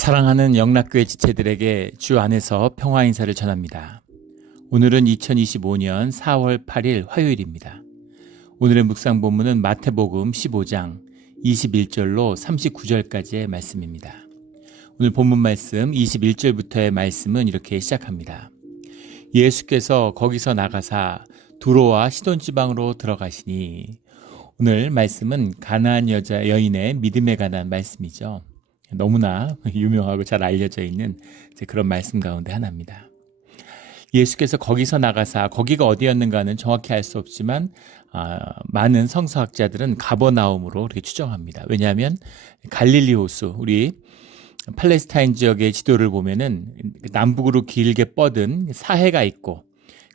사랑하는 영락교회 지체들에게 주 안에서 평화 인사를 전합니다. 오늘은 2025년 4월 8일 화요일입니다. 오늘의 묵상 본문은 마태복음 15장 21절로 39절까지의 말씀입니다. 오늘 본문 말씀 21절부터의 말씀은 이렇게 시작합니다. 예수께서 거기서 나가사 두로와 시돈 지방으로 들어가시니, 오늘 말씀은 가나안 여인의 믿음에 관한 말씀이죠. 너무나 유명하고 잘 알려져 있는 그런 말씀 가운데 하나입니다. 예수께서 거기서 나가사, 거기가 어디였는가는 정확히 알 수 없지만 많은 성서학자들은 가버나움으로 이렇게 추정합니다. 왜냐하면 갈릴리 호수, 우리 팔레스타인 지역의 지도를 보면은 남북으로 길게 뻗은 사해가 있고,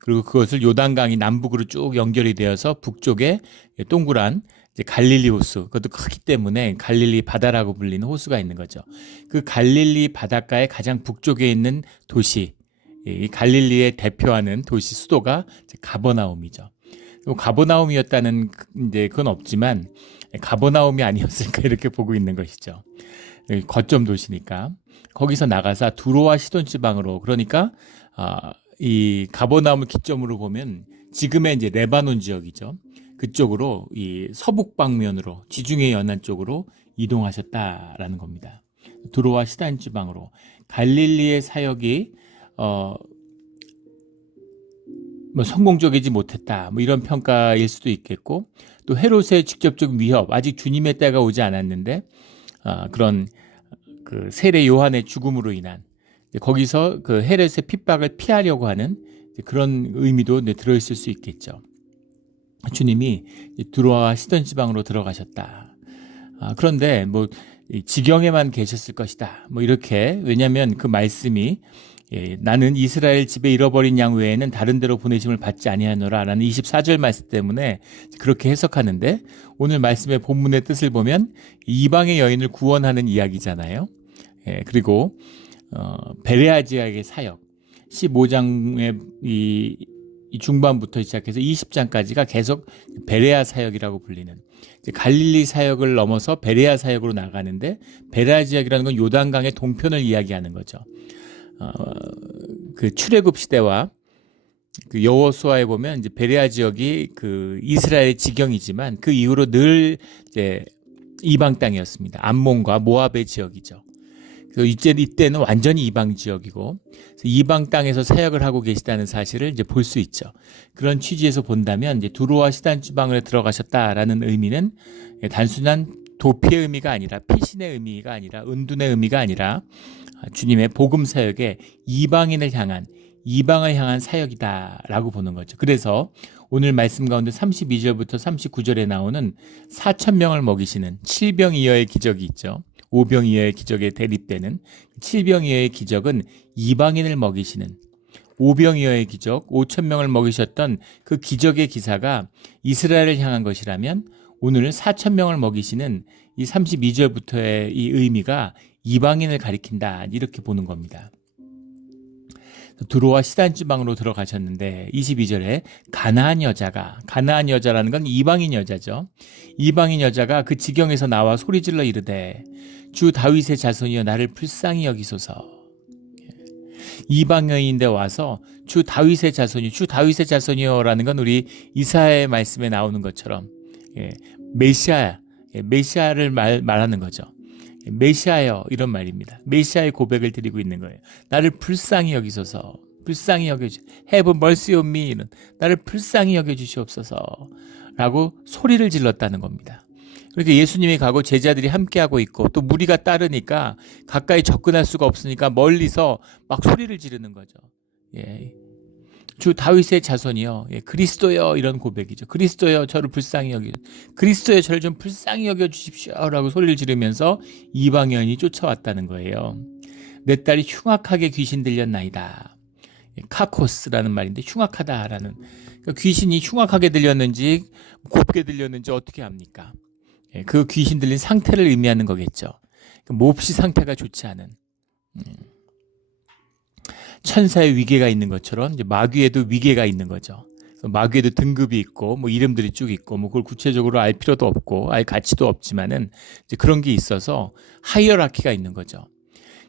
그리고 그것을 요단강이 남북으로 쭉 연결이 되어서 북쪽에 동그란 갈릴리 호수, 그것도 크기 때문에 갈릴리 바다라고 불리는 호수가 있는 거죠. 그 갈릴리 바닷가의 가장 북쪽에 있는 도시, 이 갈릴리의 대표하는 도시 수도가 가버나움이죠. 가버나움이었다는 그건 없지만 가버나움이 아니었을까 이렇게 보고 있는 것이죠. 거점 도시니까. 거기서 나가서 두로와 시돈 지방으로, 그러니까 이 가버나움을 기점으로 보면 지금의 이제 레바논 지역이죠. 그쪽으로, 이 서북 방면으로, 지중해 연안 쪽으로 이동하셨다라는 겁니다. 두로와 시돈 지방으로. 갈릴리의 사역이 성공적이지 못했다, 이런 평가일 수도 있겠고, 또 헤롯의 직접적 위협, 아직 주님의 때가 오지 않았는데 그런 그 세례 요한의 죽음으로 인한, 거기서 그 헤롯의 핍박을 피하려고 하는 그런 의미도 들어있을 수 있겠죠. 주님이 두로와 시돈 지방으로 들어가셨다. 그런데 지경에만 계셨을 것이다, 이렇게. 왜냐하면 그 말씀이 나는 이스라엘 집에 잃어버린 양 외에는 다른 데로 보내심을 받지 아니하노라 라는 24절 말씀 때문에 그렇게 해석하는데, 오늘 말씀의 본문의 뜻을 보면 이방의 여인을 구원하는 이야기잖아요. 그리고 베레아 지역의 사역, 15장의 이 중반부터 시작해서 20장까지가 계속 베레아 사역이라고 불리는, 갈릴리 사역을 넘어서 베레아 사역으로 나가는데, 베레아 지역이라는 건 요단강의 동편을 이야기하는 거죠. 그 출애굽 시대와 그 여호수아에 보면 이제 베레아 지역이 그 이스라엘의 지경이지만 그 이후로 늘 이제 이방 땅이었습니다. 암몬과 모압의 지역이죠. 그래서 이때는 완전히 이방 지역이고, 이방 땅에서 사역을 하고 계시다는 사실을 이제 볼 수 있죠. 그런 취지에서 본다면 이제 두로와 시돈 지방에 들어가셨다라는 의미는 단순한 도피의 의미가 아니라, 피신의 의미가 아니라, 은둔의 의미가 아니라 주님의 복음 사역에 이방을 향한 사역이다라고 보는 거죠. 그래서 오늘 말씀 가운데 32절부터 39절에 나오는 4,000명을 먹이시는 7병이어의 기적이 있죠. 5병이어의 기적에 대립되는 7병이어의 기적은 이방인을 먹이시는, 5병이어의 기적, 5,000명을 먹이셨던 그 기적의 기사가 이스라엘을 향한 것이라면, 오늘 4,000명을 먹이시는 이 32절부터의 이 의미가 이방인을 가리킨다, 이렇게 보는 겁니다. 두로와 시돈 지방으로 들어가셨는데 22절에 가나안 여자라는 건 이방인 여자죠. 이방인 여자가 그 지경에서 나와 소리질러 이르되 주 다윗의 자손이여 나를 불쌍히 여기소서. 이방 여인인데 와서 주 다윗의 자손이여라는 건 우리 이사야의 말씀에 나오는 것처럼 메시아를 말하는 거죠. 메시아여, 이런 말입니다. 메시아의 고백을 드리고 있는 거예요. 나를 불쌍히 여기소서, 불쌍히 여겨주시옵소서, Have mercy on me, 나를 불쌍히 여겨주시옵소서 라고 소리를 질렀다는 겁니다. 그렇게 예수님이 가고 제자들이 함께하고 있고, 또 무리가 따르니까 가까이 접근할 수가 없으니까 멀리서 막 소리를 지르는 거죠. 주 다윗의 자손이여, 그리스도여, 이런 고백이죠. 그리스도여, 저를 불쌍히 그리스도여, 저를 좀 불쌍히 여겨 주십시오 라고 소리를 지르면서 이방 여인이 쫓아왔다는 거예요. 내 딸이 흉악하게 귀신 들렸나이다. 카코스라는 말인데, 흉악하다라는, 그러니까 귀신이 흉악하게 들렸는지 곱게 들렸는지 어떻게 합니까? 그 귀신 들린 상태를 의미하는 거겠죠. 몹시 상태가 좋지 않은, 천사의 위계가 있는 것처럼 이제 마귀에도 위계가 있는 거죠. 마귀에도 등급이 있고 이름들이 쭉 있고 그걸 구체적으로 알 필요도 없고 알 가치도 없지만은 이제 그런 게 있어서 하이어라키가 있는 거죠.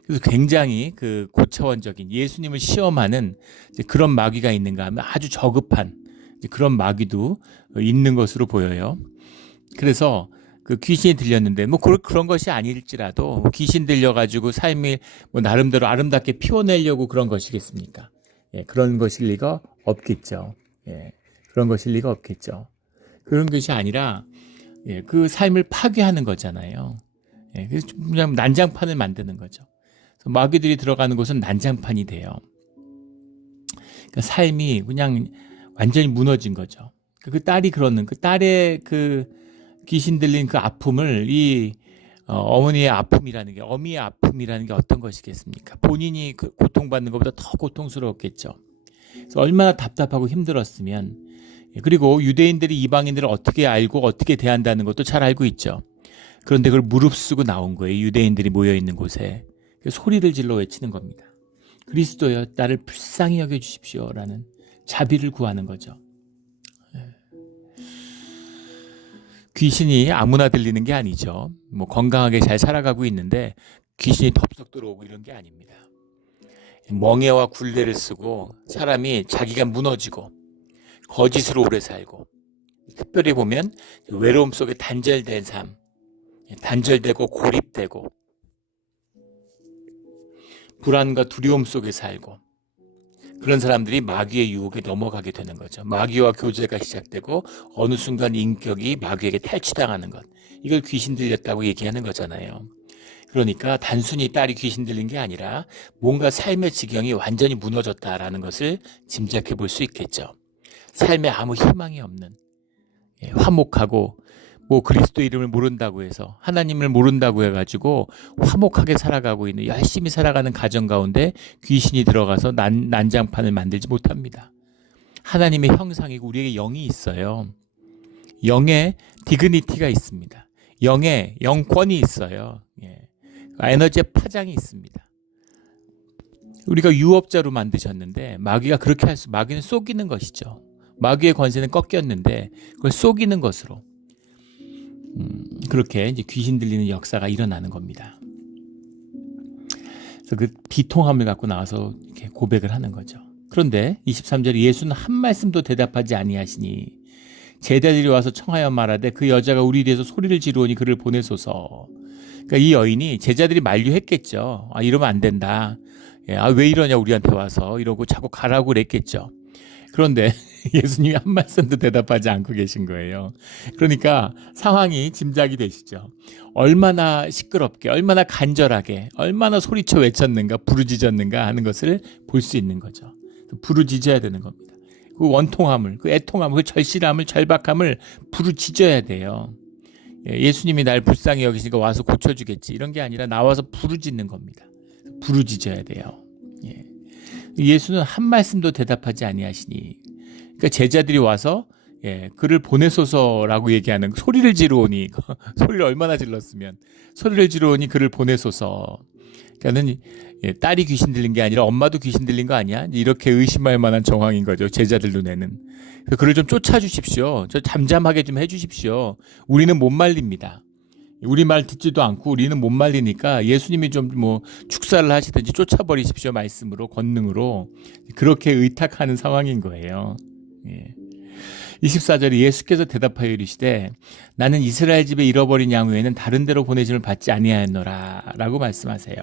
그래서 굉장히 그 고차원적인 예수님을 시험하는 이제 그런 마귀가 있는가 하면 아주 저급한 이제 그런 마귀도 있는 것으로 보여요. 그래서 그 귀신이 들렸는데 뭐 그런 것이 아닐지라도 귀신 들려가지고 삶이 뭐 나름대로 아름답게 피워내려고 그런 것이겠습니까? 예, 그런 것일 리가 없겠죠. 예, 그런 것일 리가 없겠죠. 그런 것이 아니라 예, 그 삶을 파괴하는 거잖아요. 예, 그래서 그냥 난장판을 만드는 거죠. 그래서 마귀들이 들어가는 곳은 난장판이 돼요. 그러니까 삶이 그냥 완전히 무너진 거죠. 그 딸이 그러는 그 딸의 그 귀신 들린 그 아픔을 이 어머니의 아픔이라는 게 어미의 아픔이라는 게 어떤 것이겠습니까? 본인이 그 고통받는 것보다 더 고통스러웠겠죠. 그래서 얼마나 답답하고 힘들었으면 그리고 유대인들이 이방인들을 어떻게 알고 어떻게 대한다는 것도 잘 알고 있죠. 그런데 그걸 무릅쓰고 나온 거예요. 유대인들이 모여있는 곳에. 소리를 질러 외치는 겁니다. 그리스도여 나를 불쌍히 여겨주십시오라는 자비를 구하는 거죠. 귀신이 아무나 들리는 게 아니죠. 뭐 건강하게 잘 살아가고 있는데 귀신이 덥석 들어오고 이런 게 아닙니다. 멍에와 굴레를 쓰고 사람이 자기가 무너지고 거짓으로 오래 살고 특별히 보면 외로움 속에 단절된 삶, 단절되고 고립되고 불안과 두려움 속에 살고 그런 사람들이 마귀의 유혹에 넘어가게 되는 거죠. 마귀와 교제가 시작되고 어느 순간 인격이 마귀에게 탈취당하는 것. 이걸 귀신 들렸다고 얘기하는 거잖아요. 그러니까 단순히 딸이 귀신 들린 게 아니라 뭔가 삶의 지경이 완전히 무너졌다라는 것을 짐작해 볼 수 있겠죠. 삶에 아무 희망이 없는 화목하고 뭐 그리스도 이름을 모른다고 해서 하나님을 모른다고 해가지고 화목하게 살아가고 있는 열심히 살아가는 가정 가운데 귀신이 들어가서 난장판을 만들지 못합니다. 하나님의 형상이고 우리에게 영이 있어요. 영에 디그니티가 있습니다. 영에 영권이 있어요. 에너지의 파장이 있습니다. 우리가 유업자로 만드셨는데 마귀가 그렇게 마귀는 속이는 것이죠. 마귀의 권세는 꺾였는데 그걸 속이는 것으로 그렇게 이제 귀신 들리는 역사가 일어나는 겁니다. 그래서 그 비통함을 갖고 나와서 이렇게 고백을 하는 거죠. 그런데 23절에 예수는 한 말씀도 대답하지 아니하시니 제자들이 와서 청하여 말하되 그 여자가 우리 뒤에서 소리를 지르오니 그를 보내소서. 그러니까 이 여인이 제자들이 만류했겠죠. 아, 이러면 안 된다. 왜 이러냐 우리한테 와서 이러고 자꾸 가라고 그랬겠죠. 그런데 예수님이 한 말씀도 대답하지 않고 계신 거예요. 그러니까 상황이 짐작이 되시죠. 얼마나 시끄럽게, 얼마나 간절하게, 얼마나 소리쳐 외쳤는가, 부르짖었는가 하는 것을 볼 수 있는 거죠. 부르짖어야 되는 겁니다. 그 원통함을, 그 애통함을, 그 절실함을, 절박함을 부르짖어야 돼요. 예수님이 날 불쌍히 여기시니까 와서 고쳐주겠지. 이런 게 아니라 나와서 부르짖는 겁니다. 부르짖어야 돼요. 예수는 한 말씀도 대답하지 아니하시니 그러니까 제자들이 와서 그를 보내소서라고 얘기하는 소리를 지르오니 소리를 얼마나 질렀으면 소리를 지르오니 그를 보내소서. 그러니까는 딸이 귀신 들린 게 아니라 엄마도 귀신 들린 거 아니야? 이렇게 의심할 만한 정황인 거죠. 제자들 눈에는. 그를 좀 쫓아주십시오. 저 잠잠하게 좀 해주십시오. 우리는 못 말립니다. 우리 말 듣지도 않고 우리는 못 말리니까 예수님이 좀 뭐 축사를 하시든지 쫓아버리십시오. 말씀으로 권능으로 그렇게 의탁하는 상황인 거예요. 24절에 예수께서 대답하여 이르시되 나는 이스라엘 집에 잃어버린 양 외에는 다른 데로 보내심을 받지 아니하였노라 라고 말씀하세요.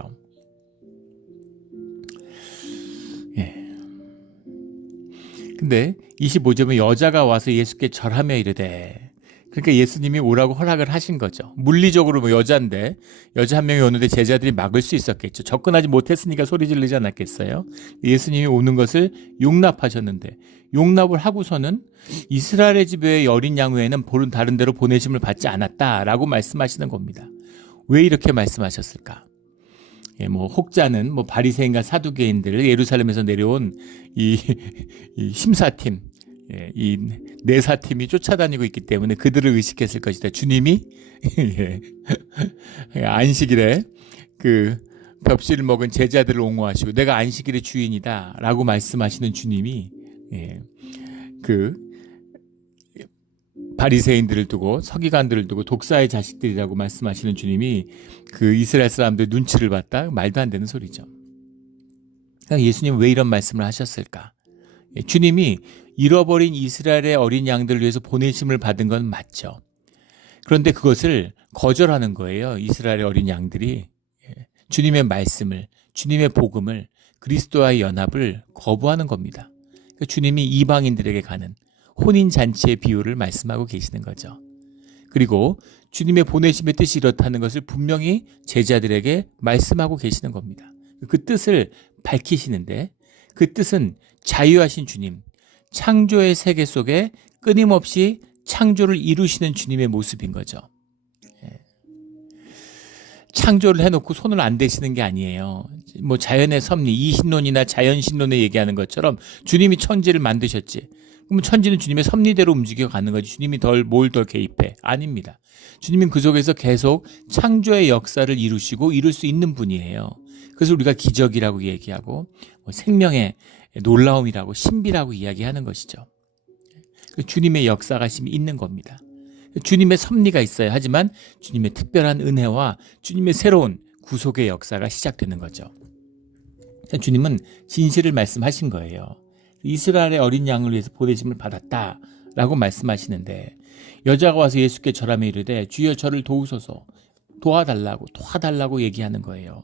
근데 25절에 여자가 와서 예수께 절하며 이르되 그러니까 예수님이 오라고 허락을 하신 거죠. 물리적으로 뭐 여자인데 여자 한 명이 오는데 제자들이 막을 수 있었겠죠. 접근하지 못했으니까 소리 지르지 않았겠어요. 예수님이 오는 것을 용납하셨는데 용납을 하고서는 이스라엘의 집에 어린 양 외에는 다른 데로 보내심을 받지 않았다라고 말씀하시는 겁니다. 왜 이렇게 말씀하셨을까? 뭐 혹자는 뭐 바리새인과 사두개인들 예루살렘에서 내려온 이 심사팀 이 내사팀이 쫓아다니고 있기 때문에 그들을 의식했을 것이다. 주님이 안식일에 그 벽실을 먹은 제자들을 옹호하시고 내가 안식일의 주인이다 라고 말씀하시는 주님이 그 바리새인들을 두고 서기관들을 두고 독사의 자식들이라고 말씀하시는 주님이 그 이스라엘 사람들 눈치를 봤다? 말도 안 되는 소리죠. 그러니까 예수님 왜 이런 말씀을 하셨을까? 주님이 잃어버린 이스라엘의 어린 양들을 위해서 보내심을 받은 건 맞죠. 그런데 그것을 거절하는 거예요. 이스라엘의 어린 양들이 주님의 말씀을, 주님의 복음을, 그리스도와의 연합을 거부하는 겁니다. 그러니까 주님이 이방인들에게 가는 혼인잔치의 비유를 말씀하고 계시는 거죠. 그리고 주님의 보내심의 뜻이 이렇다는 것을 분명히 제자들에게 말씀하고 계시는 겁니다. 그 뜻을 밝히시는데 그 뜻은 자유하신 주님, 창조의 세계 속에 끊임없이 창조를 이루시는 주님의 모습인 거죠. 창조를 해놓고 손을 안 대시는 게 아니에요. 뭐 자연의 섭리, 이신론이나 자연신론에 얘기하는 것처럼 주님이 천지를 만드셨지. 그럼 천지는 주님의 섭리대로 움직여가는 거지. 주님이 뭘 덜 개입해? 아닙니다. 주님은 그 속에서 계속 창조의 역사를 이루시고 이룰 수 있는 분이에요. 그래서 우리가 기적이라고 얘기하고 생명의 놀라움이라고 신비라고 이야기하는 것이죠. 주님의 역사가심이 있는 겁니다. 주님의 섭리가 있어요. 하지만 주님의 특별한 은혜와 주님의 새로운 구속의 역사가 시작되는 거죠. 주님은 진실을 말씀하신 거예요. 이스라엘의 어린 양을 위해서 보내심을 받았다라고 말씀하시는데 여자가 와서 예수께 절하며 이르되 주여 저를 도우소서 도와달라고 얘기하는 거예요.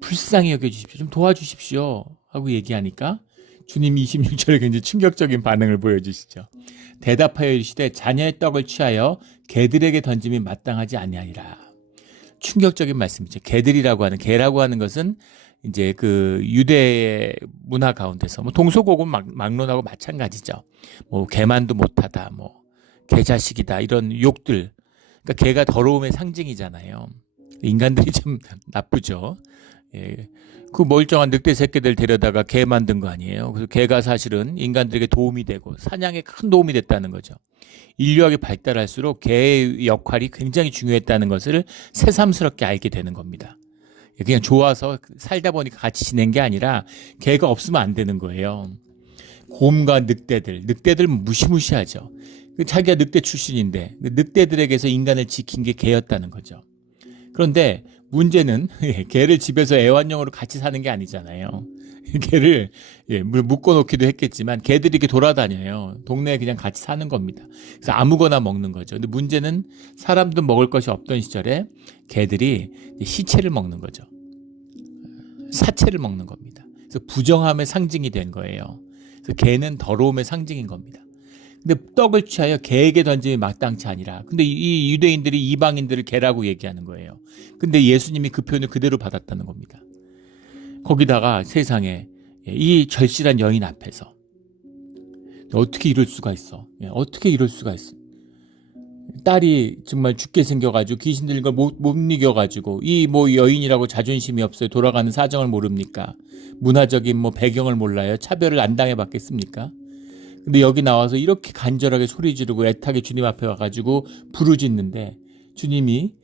불쌍히 여겨주십시오. 좀 도와주십시오 하고 얘기하니까 주님이 26절에 굉장히 충격적인 반응을 보여주시죠. 대답하여 이르시되 자녀의 떡을 취하여 개들에게 던짐이 마땅하지 아니하니라. 충격적인 말씀이죠. 개라고 하는 것은 이제 그 유대의 문화 가운데서 뭐 동서고금 막론하고 마찬가지죠. 뭐 개만도 못하다, 뭐 개자식이다 이런 욕들. 그러니까 개가 더러움의 상징이잖아요. 인간들이 좀 나쁘죠. 그 멀쩡한 늑대 새끼들 데려다가 개 만든 거 아니에요. 그래서 개가 사실은 인간들에게 도움이 되고 사냥에 큰 도움이 됐다는 거죠. 인류학이 발달할수록 개의 역할이 굉장히 중요했다는 것을 새삼스럽게 알게 되는 겁니다. 그냥 좋아서 살다 보니까 같이 지낸 게 아니라 개가 없으면 안 되는 거예요. 곰과 늑대들 무시무시하죠. 자기가 늑대 출신인데 늑대들에게서 인간을 지킨 게 개였다는 거죠. 그런데 문제는 개를 집에서 애완용으로 같이 사는 게 아니잖아요. 개를 묶어놓기도 했겠지만 개들이 이렇게 돌아다녀요. 동네에 그냥 같이 사는 겁니다. 그래서 아무거나 먹는 거죠. 근데 문제는 사람도 먹을 것이 없던 시절에 개들이 시체를 먹는 거죠. 사체를 먹는 겁니다. 그래서 부정함의 상징이 된 거예요. 그래서 개는 더러움의 상징인 겁니다. 근데 떡을 취하여 개에게 던짐이 마땅치 아니라. 근데 이 유대인들이 이방인들을 개라고 얘기하는 거예요. 근데 예수님이 그 표현을 그대로 받았다는 겁니다. 거기다가 세상에 이 절실한 여인 앞에서 어떻게 이럴 수가 있어? 어떻게 이럴 수가 있어? 딸이 정말 죽게 생겨가지고 귀신 들린 걸 못 이겨가지고 이 뭐 여인이라고 자존심이 없어요. 돌아가는 사정을 모릅니까? 문화적인 뭐 배경을 몰라요. 차별을 안 당해봤겠습니까? 근데 여기 나와서 이렇게 간절하게 소리 지르고 애타게 주님 앞에 와가지고 부르짖는데 주님이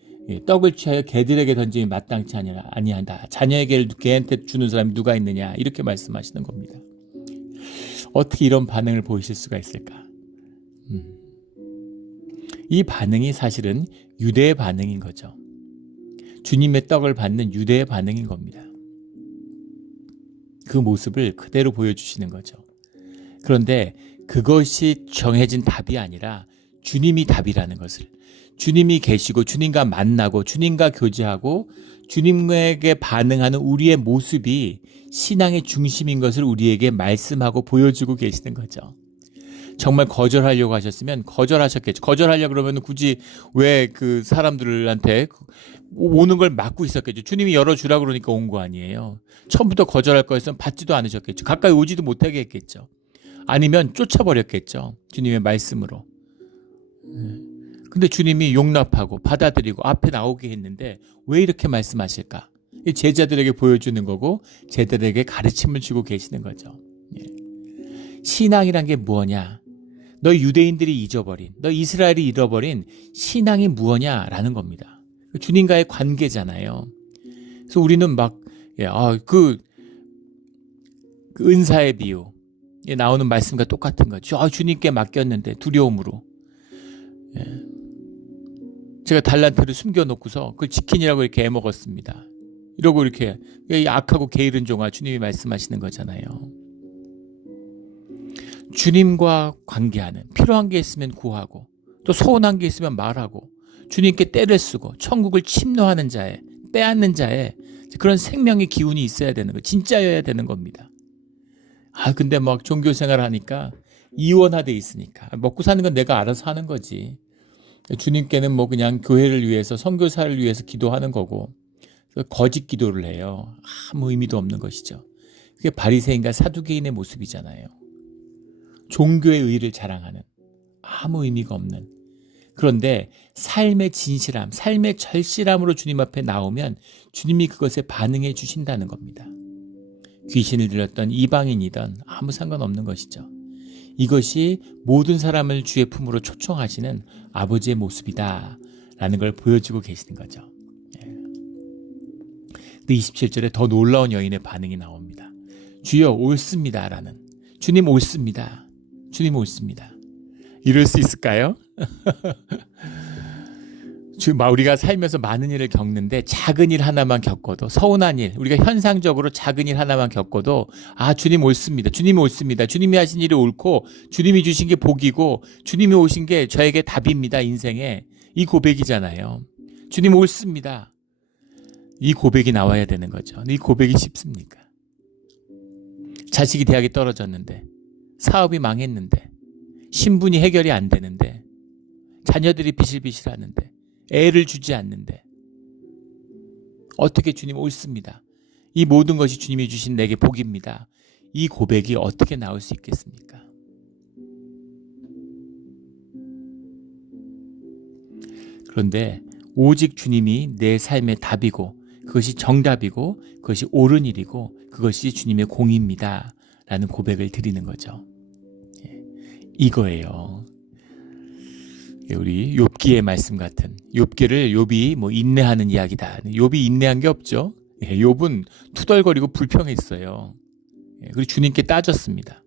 떡을 취하여 개들에게 던짐이 마땅치 아니한다. 자녀에게 개한테 주는 사람이 누가 있느냐 이렇게 말씀하시는 겁니다. 어떻게 이런 반응을 보이실 수가 있을까? 이 반응이 사실은 유대의 반응인 거죠. 주님의 떡을 받는 유대의 반응인 겁니다. 그 모습을 그대로 보여주시는 거죠. 그런데 그것이 정해진 답이 아니라 주님이 답이라는 것을, 주님이 계시고 주님과 만나고 주님과 교제하고 주님에게 반응하는 우리의 모습이 신앙의 중심인 것을 우리에게 말씀하고 보여주고 계시는 거죠. 정말 거절하려고 하셨으면 거절하셨겠죠. 거절하려고 그러면 굳이 왜 그 사람들한테 오는 걸 막고 있었겠죠. 주님이 열어주라고 그러니까 온 거 아니에요. 처음부터 거절할 거였으면 받지도 않으셨겠죠. 가까이 오지도 못하게 했겠죠. 아니면 쫓아버렸겠죠. 주님의 말씀으로. 근데 주님이 용납하고 받아들이고 앞에 나오게 했는데 왜 이렇게 말씀하실까? 제자들에게 보여주는 거고 제자들에게 가르침을 주고 계시는 거죠. 신앙이란 게 뭐냐? 너 유대인들이 잊어버린, 너 이스라엘이 잃어버린 신앙이 무엇냐라는 겁니다. 주님과의 관계잖아요. 그래서 우리는 막 그 은사의 비유, 나오는 말씀과 똑같은 거죠. 주님께 맡겼는데 두려움으로. 제가 달란트를 숨겨놓고서 그걸 지키느라고 이렇게 애먹었습니다. 이러고 이렇게 악하고 게으른 종아, 주님이 말씀하시는 거잖아요. 주님과 관계하는, 필요한 게 있으면 구하고 또 서운한 게 있으면 말하고 주님께 때를 쓰고 천국을 침노하는 자에, 빼앗는 자에 그런 생명의 기운이 있어야 되는 거, 진짜여야 되는 겁니다. 근데 막 종교 생활 하니까 이원화돼 있으니까 먹고 사는 건 내가 알아서 하는 거지. 주님께는 뭐 그냥 교회를 위해서, 선교사를 위해서 기도하는 거고 거짓 기도를 해요. 아무 의미도 없는 것이죠. 그게 바리새인과 사두개인의 모습이잖아요. 종교의 의를 자랑하는, 아무 의미가 없는. 그런데 삶의 진실함, 삶의 절실함으로 주님 앞에 나오면 주님이 그것에 반응해 주신다는 겁니다. 귀신을 들렸던 이방인이든 아무 상관없는 것이죠. 이것이 모든 사람을 주의 품으로 초청하시는 아버지의 모습이다 라는 걸 보여주고 계시는 거죠. 27절에 더 놀라운 여인의 반응이 나옵니다. 주여 옳습니다 라는, 주님 옳습니다, 주님 옳습니다. 이럴 수 있을까요? 우리가 살면서 많은 일을 겪는데 작은 일 하나만 겪어도, 서운한 일, 우리가 현상적으로 작은 일 하나만 겪어도 주님 옳습니다, 주님이 옳습니다, 주님이 하신 일이 옳고 주님이 주신 게 복이고 주님이 오신 게 저에게 답입니다. 인생에 이 고백이잖아요. 주님 옳습니다. 이 고백이 나와야 되는 거죠. 이 고백이 쉽습니까? 자식이 대학에 떨어졌는데, 사업이 망했는데, 신분이 해결이 안 되는데, 자녀들이 비실비실하는데, 애를 주지 않는데 어떻게 주님 옳습니다, 이 모든 것이 주님이 주신 내게 복입니다, 이 고백이 어떻게 나올 수 있겠습니까? 그런데 오직 주님이 내 삶의 답이고 그것이 정답이고 그것이 옳은 일이고 그것이 주님의 공입니다 라는 고백을 드리는 거죠. 이거예요. 우리 욥기의 말씀 같은, 욥기를 욥이 인내하는 이야기다. 욥이 인내한 게 없죠. 욥은 투덜거리고 불평했어요. 그리고 주님께 따졌습니다.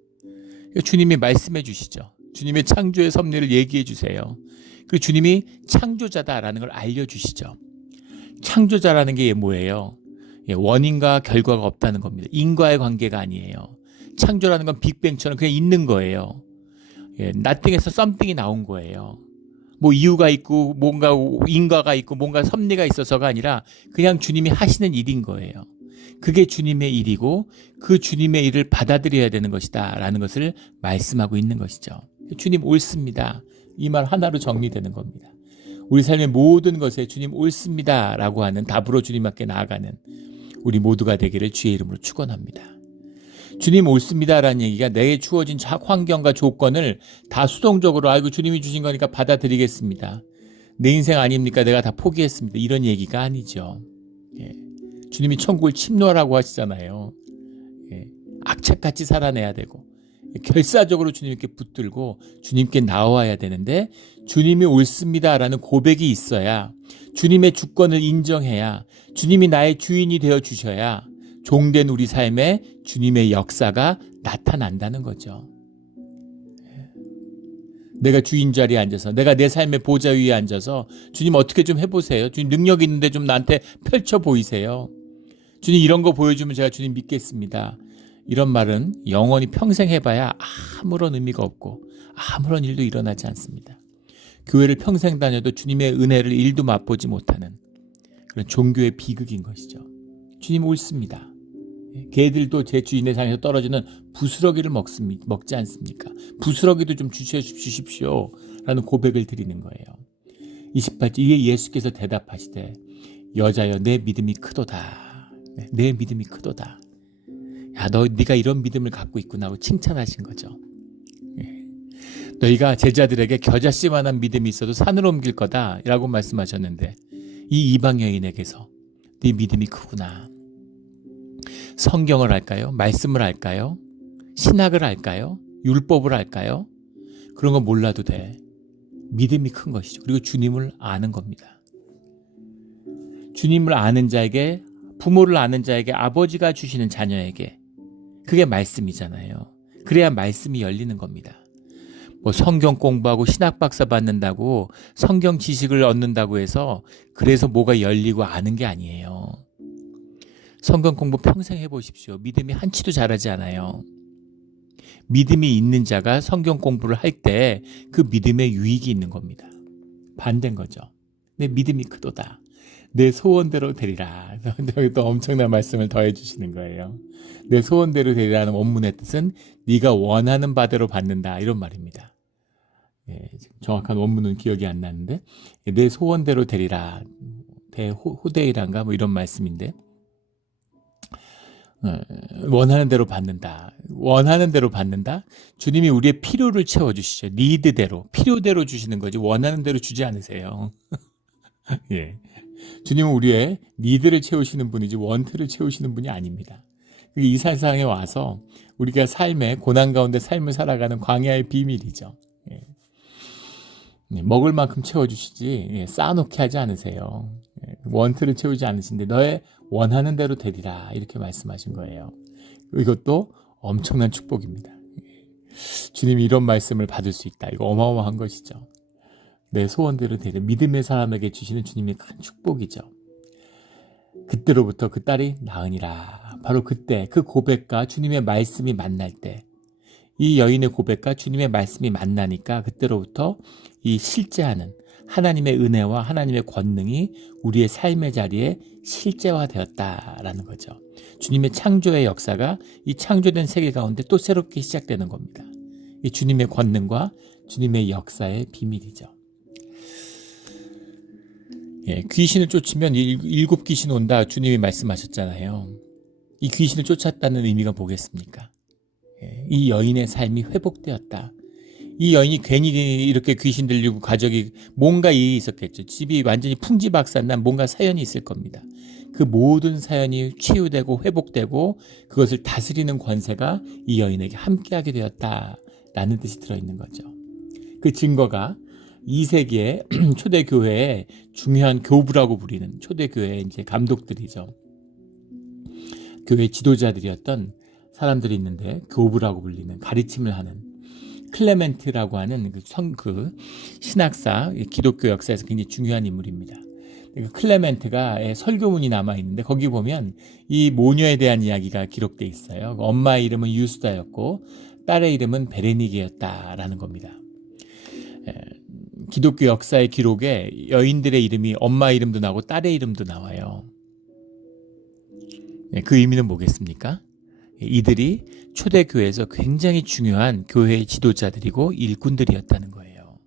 주님이 말씀해 주시죠. 주님의 창조의 섭리를 얘기해 주세요. 그리고 주님이 창조자다라는 걸 알려주시죠. 창조자라는 게 뭐예요? 원인과 결과가 없다는 겁니다. 인과의 관계가 아니에요. 창조라는 건 빅뱅처럼 그냥 있는 거예요. nothing에서 something이 나온 거예요. 뭐 이유가 있고 뭔가 인과가 있고 뭔가 섭리가 있어서가 아니라 그냥 주님이 하시는 일인 거예요. 그게 주님의 일이고 그 주님의 일을 받아들여야 되는 것이다 라는 것을 말씀하고 있는 것이죠. 주님 옳습니다, 이 말 하나로 정리되는 겁니다. 우리 삶의 모든 것에 주님 옳습니다 라고 하는 답으로 주님 앞에 나아가는 우리 모두가 되기를 주의 이름으로 축원합니다. 주님 옳습니다라는 얘기가 내게 주어진 환경과 조건을 다 수동적으로 주님이 주신 거니까 받아들이겠습니다, 내 인생 아닙니까, 내가 다 포기했습니다, 이런 얘기가 아니죠. 주님이 천국을 침노하라고 하시잖아요. 악착같이 살아내야 되고 결사적으로 주님께 붙들고 주님께 나와야 되는데, 주님이 옳습니다라는 고백이 있어야, 주님의 주권을 인정해야, 주님이 나의 주인이 되어 주셔야 종된 우리 삶에 주님의 역사가 나타난다는 거죠. 내가 주인 자리에 앉아서, 내가 내 삶의 보좌 위에 앉아서 주님 어떻게 좀 해보세요, 주님 능력 있는데 좀 나한테 펼쳐 보이세요, 주님 이런 거 보여주면 제가 주님 믿겠습니다, 이런 말은 영원히 평생 해봐야 아무런 의미가 없고 아무런 일도 일어나지 않습니다. 교회를 평생 다녀도 주님의 은혜를 일도 맛보지 못하는 그런 종교의 비극인 것이죠. 주님 옳습니다. 개들도 제 주인의 상에서 떨어지는 부스러기를 먹지 않습니까? 부스러기도 좀 주십시오 라는 고백을 드리는 거예요. 28절, 이에 예수께서 대답하시되 여자여 내 믿음이 크도다. 내 믿음이 크도다. 야, 네가 이런 믿음을 갖고 있구나 하고 칭찬하신 거죠. 너희가 제자들에게 겨자씨만한 믿음이 있어도 산을 옮길 거다 라고 말씀하셨는데, 이 이방 여인에게서 네 믿음이 크구나. 성경을 할까요? 말씀을 할까요? 신학을 할까요? 율법을 할까요? 그런 거 몰라도 돼. 믿음이 큰 것이죠. 그리고 주님을 아는 겁니다. 주님을 아는 자에게, 부모를 아는 자에게 아버지가 주시는 자녀에게, 그게 말씀이잖아요. 그래야 말씀이 열리는 겁니다. 뭐 성경 공부하고 신학 박사 받는다고 성경 지식을 얻는다고 해서 그래서 뭐가 열리고 아는 게 아니에요. 성경 공부 평생 해보십시오. 믿음이 한치도 자라지 않아요. 믿음이 있는 자가 성경 공부를 할 때 그 믿음에 유익이 있는 겁니다. 반대인 거죠. 내 믿음이 크도다. 내 소원대로 되리라. 여기 또 엄청난 말씀을 더해 주시는 거예요. 내 소원대로 되리라는 원문의 뜻은 네가 원하는 바대로 받는다, 이런 말입니다. 정확한 원문은 기억이 안 나는데 내 소원대로 되리라, 대호대이란가 뭐 이런 말씀인데, 원하는 대로 받는다. 원하는 대로 받는다. 주님이 우리의 필요를 채워주시죠. 니드대로, 필요대로 주시는 거지 원하는 대로 주지 않으세요. 예. 주님은 우리의 니드를 채우시는 분이지 원트를 채우시는 분이 아닙니다. 이 세상에 와서 우리가 삶의 고난 가운데 삶을 살아가는 광야의 비밀이죠. 예. 먹을 만큼 채워주시지 쌓아놓게 하지 않으세요. 원트를 채우지 않으신데 너의 원하는 대로 되리라, 이렇게 말씀하신 거예요. 이것도 엄청난 축복입니다. 주님이 이런 말씀을 받을 수 있다. 이거 어마어마한 것이죠. 내 소원대로 되리라. 믿음의 사람에게 주시는 주님의 큰 축복이죠. 그때로부터 그 딸이 나으니라. 바로 그때 그 고백과 주님의 말씀이 만날 때, 이 여인의 고백과 주님의 말씀이 만나니까 그때로부터 이 실제하는 하나님의 은혜와 하나님의 권능이 우리의 삶의 자리에 실제화되었다라는 거죠. 주님의 창조의 역사가 이 창조된 세계 가운데 또 새롭게 시작되는 겁니다. 이 주님의 권능과 주님의 역사의 비밀이죠. 귀신을 쫓으면 일곱 귀신 온다, 주님이 말씀하셨잖아요. 이 귀신을 쫓았다는 의미가 뭐겠습니까? 이 여인의 삶이 회복되었다. 이 여인이 괜히 이렇게 귀신 들리고 가족이 뭔가 일이 있었겠죠. 집이 완전히 풍지박산난 뭔가 사연이 있을 겁니다. 그 모든 사연이 치유되고 회복되고 그것을 다스리는 권세가 이 여인에게 함께하게 되었다라는 뜻이 들어있는 거죠. 그 증거가 2세기의 초대교회의 중요한 교부라고 부리는 초대교회의 이제 감독들이죠. 교회 지도자들이었던 사람들이 있는데 교부라고 불리는, 가르침을 하는 클레멘트라고 하는 그 신학사, 기독교 역사에서 굉장히 중요한 인물입니다. 그 클레멘트가 설교문이 남아있는데 거기 보면 이 모녀에 대한 이야기가 기록되어 있어요. 엄마의 이름은 유스다였고 딸의 이름은 베레니게였다라는 겁니다. 기독교 역사의 기록에 여인들의 이름이 엄마 이름도 나오고 딸의 이름도 나와요. 그 의미는 뭐겠습니까? 이들이 초대교회에서 굉장히 중요한 교회의 지도자들이고 일꾼들이었다는 거예요.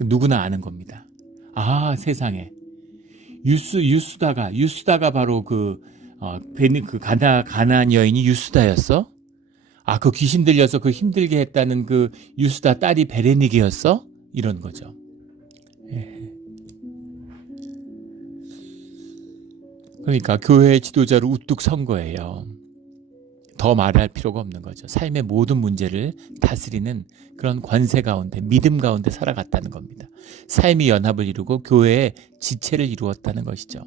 누구나 아는 겁니다. 아, 세상에. 유스다가 바로 가나안 여인이 유스다였어? 아, 그 귀신 들려서 그 힘들게 했다는 그 유스다 딸이 베레니게였어? 이런 거죠. 그러니까 교회의 지도자를 우뚝 선 거예요. 더 말할 필요가 없는 거죠. 삶의 모든 문제를 다스리는 그런 권세 가운데, 믿음 가운데 살아갔다는 겁니다. 삶이 연합을 이루고 교회의 지체를 이루었다는 것이죠.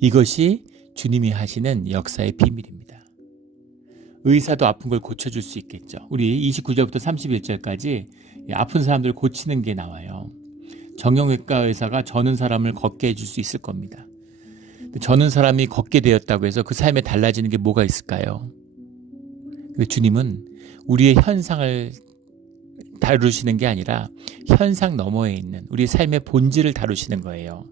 이것이 주님이 하시는 역사의 비밀입니다. 의사도 아픈 걸 고쳐줄 수 있겠죠. 우리 29절부터 31절까지 아픈 사람들을 고치는 게 나와요. 정형외과 의사가 저는 사람을 걷게 해줄 수 있을 겁니다. 저는 사람이 걷게 되었다고 해서 그 삶에 달라지는 게 뭐가 있을까요? 근데 주님은 우리의 현상을 다루시는 게 아니라 현상 너머에 있는 우리의 삶의 본질을 다루시는 거예요.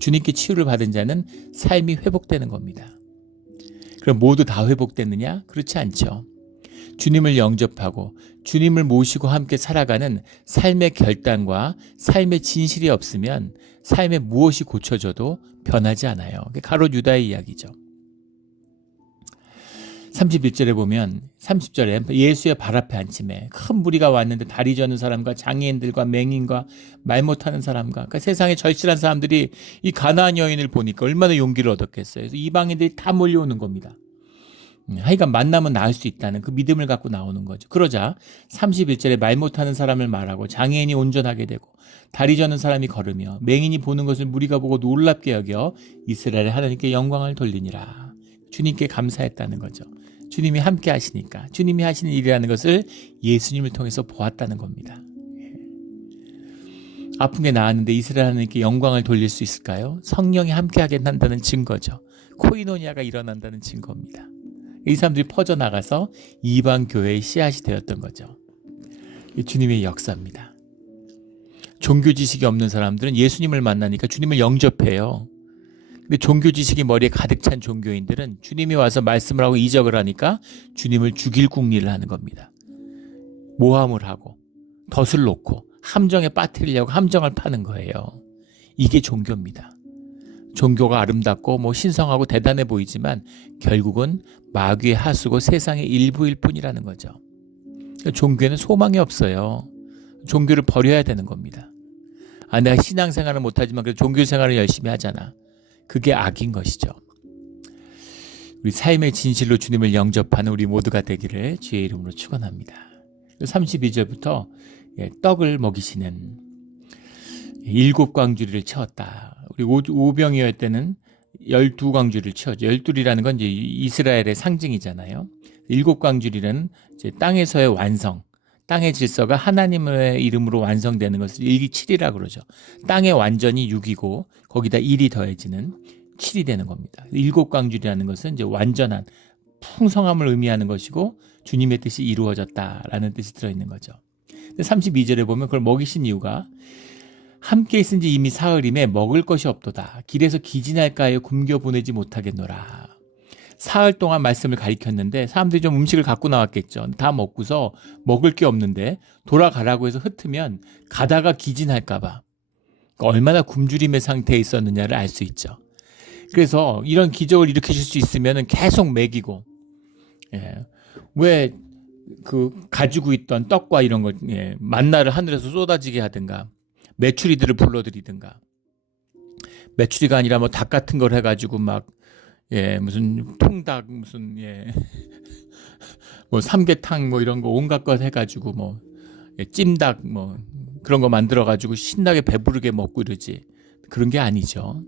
주님께 치유를 받은 자는 삶이 회복되는 겁니다. 그럼 모두 다 회복됐느냐? 그렇지 않죠. 주님을 영접하고 주님을 모시고 함께 살아가는 삶의 결단과 삶의 진실이 없으면 삶에 무엇이 고쳐져도 변하지 않아요. 가롯 유다의 이야기죠. 31절에 보면 30절에 예수의 발 앞에 앉힘에 큰 무리가 왔는데 다리 저는 사람과 장애인들과 맹인과 말 못하는 사람과, 그러니까 세상에 절실한 사람들이 이 가나안 여인을 보니까 얼마나 용기를 얻었겠어요. 그래서 이방인들이 다 몰려오는 겁니다. 하여간 만나면 나을 수 있다는 그 믿음을 갖고 나오는 거죠. 그러자 31절에 말 못하는 사람을 말하고 장애인이 온전하게 되고 다리 저는 사람이 걸으며 맹인이 보는 것을 무리가 보고 놀랍게 여겨 이스라엘의 하나님께 영광을 돌리니라. 주님께 감사했다는 거죠. 주님이 함께 하시니까, 주님이 하시는 일이라는 것을 예수님을 통해서 보았다는 겁니다. 아픈 게 나았는데 이스라엘 하나님께 영광을 돌릴 수 있을까요? 성령이 함께하게 한다는 증거죠. 코이노니아가 일어난다는 증거입니다. 이 사람들이 퍼져나가서 이방 교회의 씨앗이 되었던 거죠. 주님의 역사입니다. 종교 지식이 없는 사람들은 예수님을 만나니까 주님을 영접해요. 근데 종교 지식이 머리에 가득 찬 종교인들은 주님이 와서 말씀을 하고 이적을 하니까 주님을 죽일 궁리를 하는 겁니다. 모함을 하고 덫을 놓고 함정에 빠뜨리려고 함정을 파는 거예요. 이게 종교입니다. 종교가 아름답고 뭐 신성하고 대단해 보이지만 결국은 마귀의 하수고 세상의 일부일 뿐이라는 거죠. 종교에는 소망이 없어요. 종교를 버려야 되는 겁니다. 내가 신앙생활을 못하지만 그래도 종교생활을 열심히 하잖아. 그게 악인 것이죠. 우리 삶의 진실로 주님을 영접하는 우리 모두가 되기를 주의 이름으로 축원합니다. 32절부터 떡을 먹이시는 7광주리를 채웠다. 우리 오병이어 때는 12광주리를 채웠죠. 12이라는 건 이제 이스라엘의 상징이잖아요. 7광주리는 이제 땅에서의 완성, 땅의 질서가 하나님의 이름으로 완성되는 것을 일기7이라고 그러죠. 땅의 완전이 6이고 거기다 1이 더해지는 7이 되는 겁니다. 7광주리라는 것은 이제 완전한 풍성함을 의미하는 것이고 주님의 뜻이 이루어졌다라는 뜻이 들어있는 거죠. 32절에 보면 그걸 먹이신 이유가 함께 있은 지 이미 사흘임에 먹을 것이 없도다. 길에서 기진할까 하여 굶겨 보내지 못하겠노라. 사흘 동안 말씀을 가리켰는데 사람들이 좀 음식을 갖고 나왔겠죠. 다 먹고서 먹을 게 없는데 돌아가라고 해서 흩으면 가다가 기진할까 봐. 그러니까 얼마나 굶주림의 상태에 있었느냐를 알 수 있죠. 그래서 이런 기적을 일으키실 수 있으면 계속 먹이고, 왜 가지고 있던 떡과 이런 걸 만나를 하늘에서 쏟아지게 하든가 메추리들을 불러들이든가, 메추리가 아니라 뭐 닭 같은 걸 해가지고 막 무슨 통닭 무슨 뭐 삼계탕 뭐 이런 거 온갖 것 해가지고 뭐 찜닭 뭐 그런 거 만들어가지고 신나게 배부르게 먹고 이러지. 그런 게 아니죠.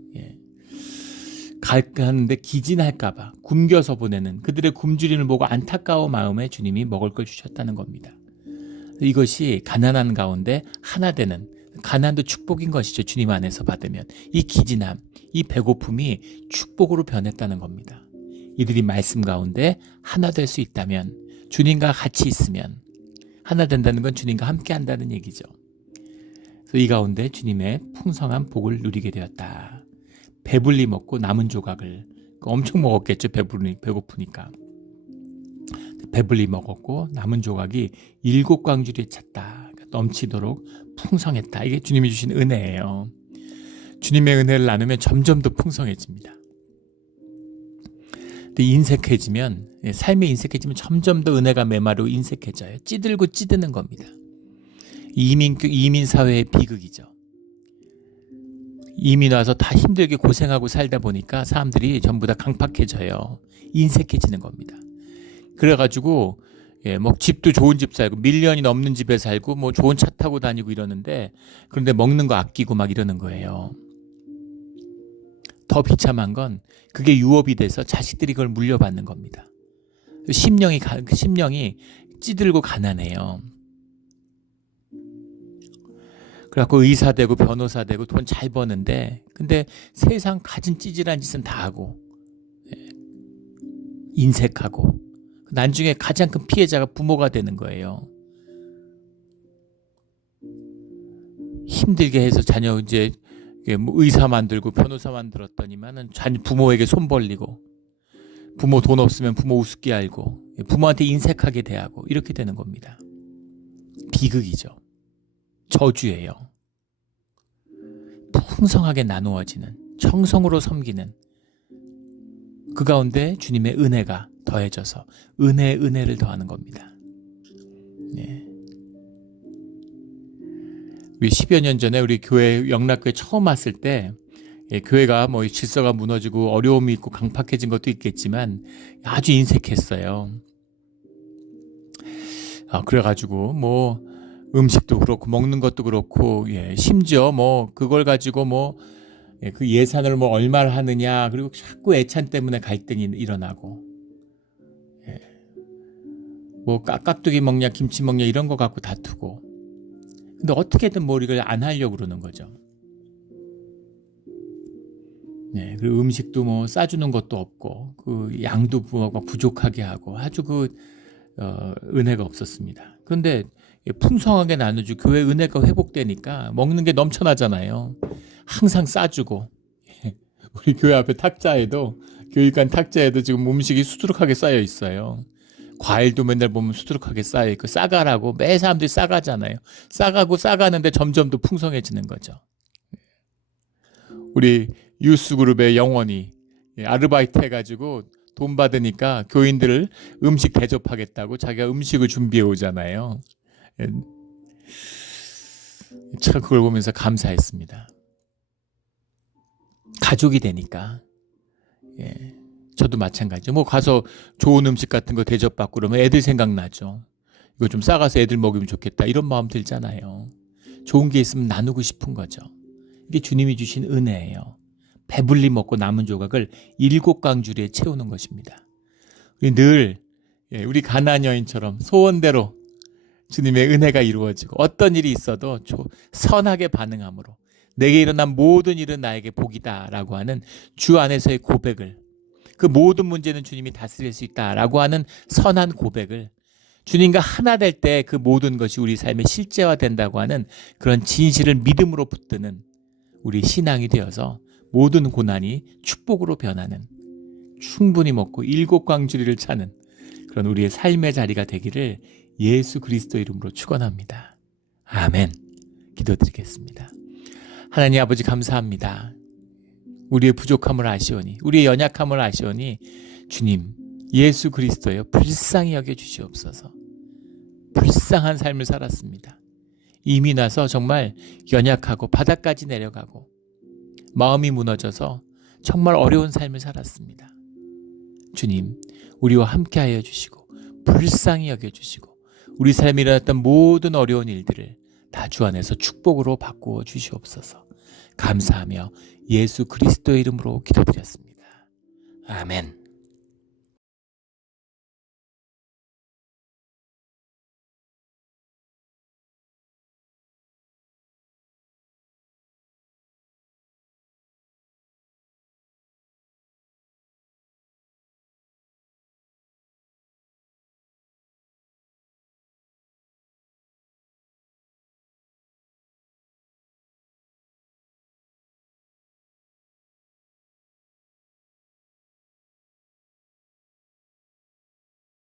가는데 기진할까봐 굶겨서 보내는 그들의 굶주림을 보고 안타까운 마음에 주님이 먹을 걸 주셨다는 겁니다. 이것이 가난한 가운데 하나 되는, 가난도 축복인 것이죠. 주님 안에서 받으면 이 기진함, 이 배고픔이 축복으로 변했다는 겁니다. 이들이 말씀 가운데 하나 될 수 있다면, 주님과 같이 있으면 하나 된다는 건 주님과 함께 한다는 얘기죠. 그래서 이 가운데 주님의 풍성한 복을 누리게 되었다. 배불리 먹고 남은 조각을 엄청 먹었겠죠. 배고프니까. 배불리 먹었고 남은 조각이 7광주리에 찼다. 넘치도록 풍성했다. 이게 주님이 주신 은혜예요. 주님의 은혜를 나누면 점점 더 풍성해집니다. 근데 인색해지면, 삶에 인색해지면 점점 더 은혜가 메마르고 인색해져요. 찌들고 찌드는 겁니다. 이민 사회의 비극이죠. 이민 와서 다 힘들게 고생하고 살다 보니까 사람들이 전부 다 강팍해져요. 인색해지는 겁니다. 그래가지고 뭐 집도 좋은 집 살고 밀년이 넘는 집에 살고 뭐 좋은 차 타고 다니고 이러는데, 그런데 먹는 거 아끼고 막 이러는 거예요. 더 비참한 건 그게 유업이 돼서 자식들이 그걸 물려받는 겁니다. 심령이 찌들고 가난해요. 그래갖고 의사 되고 변호사 되고 돈 잘 버는데, 근데 세상 가진 찌질한 짓은 다 하고 인색하고 나중에 가장 큰 피해자가 부모가 되는 거예요. 힘들게 해서 자녀 이제 의사 만들고 변호사 만들었더니만은 부모에게 손 벌리고, 부모 돈 없으면 부모 우습게 알고 부모한테 인색하게 대하고 이렇게 되는 겁니다. 비극이죠. 저주예요. 풍성하게 나누어지는, 정성으로 섬기는 그 가운데 주님의 은혜가 더해져서 은혜를 더하는 겁니다. 우리 10여 년 전에 우리 교회 영락교회 처음 왔을 때, 교회가 뭐 질서가 무너지고 어려움이 있고 강팍해진 것도 있겠지만 아주 인색했어요. 그래가지고 뭐 음식도 그렇고 먹는 것도 그렇고, 심지어 뭐 그걸 가지고 뭐 그 예산을 뭐 얼마를 하느냐, 그리고 자꾸 애찬 때문에 갈등이 일어나고, 뭐 깍두기 먹냐 김치 먹냐 이런 거 갖고 다투고. 근데 어떻게든 뭐 이걸 안 하려고 그러는 거죠. 그리고 음식도 뭐 싸주는 것도 없고, 그 양도 부족하게 하고, 아주 은혜가 없었습니다. 그런데 풍성하게 나눠주고 교회 은혜가 회복되니까 먹는 게 넘쳐나잖아요. 항상 싸주고. 우리 교회 앞에 탁자에도, 교육관 탁자에도 지금 음식이 수두룩하게 쌓여 있어요. 과일도 맨날 보면 수두룩하게 쌓여 있고, 싸가라고 매 사람들이 싸가잖아요. 싸가는데 점점 더 풍성해지는 거죠. 우리 유스그룹의 영원히 아르바이트 해가지고 돈 받으니까 교인들을 음식 대접하겠다고 자기가 음식을 준비해 오잖아요. 참 그걸 보면서 감사했습니다. 가족이 되니까. 저도 마찬가지죠. 뭐 가서 좋은 음식 같은 거 대접받고 그러면 애들 생각나죠. 이거 좀 싸가서 애들 먹이면 좋겠다, 이런 마음 들잖아요. 좋은 게 있으면 나누고 싶은 거죠. 이게 주님이 주신 은혜예요. 배불리 먹고 남은 조각을 7광주리에 채우는 것입니다. 늘 우리 가나안 여인처럼 소원대로 주님의 은혜가 이루어지고, 어떤 일이 있어도 선하게 반응함으로 내게 일어난 모든 일은 나에게 복이다라고 하는 주 안에서의 고백을, 그 모든 문제는 주님이 다스릴 수 있다라고 하는 선한 고백을, 주님과 하나 될 때 그 모든 것이 우리 삶에 실제화된다고 하는 그런 진실을 믿음으로 붙드는 우리 신앙이 되어서 모든 고난이 축복으로 변하는, 충분히 먹고 7광주리를 차는 그런 우리의 삶의 자리가 되기를 예수 그리스도 이름으로 축원합니다. 아멘. 기도드리겠습니다. 하나님 아버지, 감사합니다. 우리의 부족함을 아시오니, 우리의 연약함을 아시오니 주님 예수 그리스도여 불쌍히 여겨주시옵소서. 불쌍한 삶을 살았습니다. 이미 나서 정말 연약하고 바닥까지 내려가고 마음이 무너져서 정말 어려운 삶을 살았습니다. 주님, 우리와 함께하여 주시고 불쌍히 여겨주시고 우리 삶에 일어났던 모든 어려운 일들을 다 주 안에서 축복으로 바꾸어 주시옵소서. 감사하며 예수 그리스도의 이름으로 기도드렸습니다. 아멘.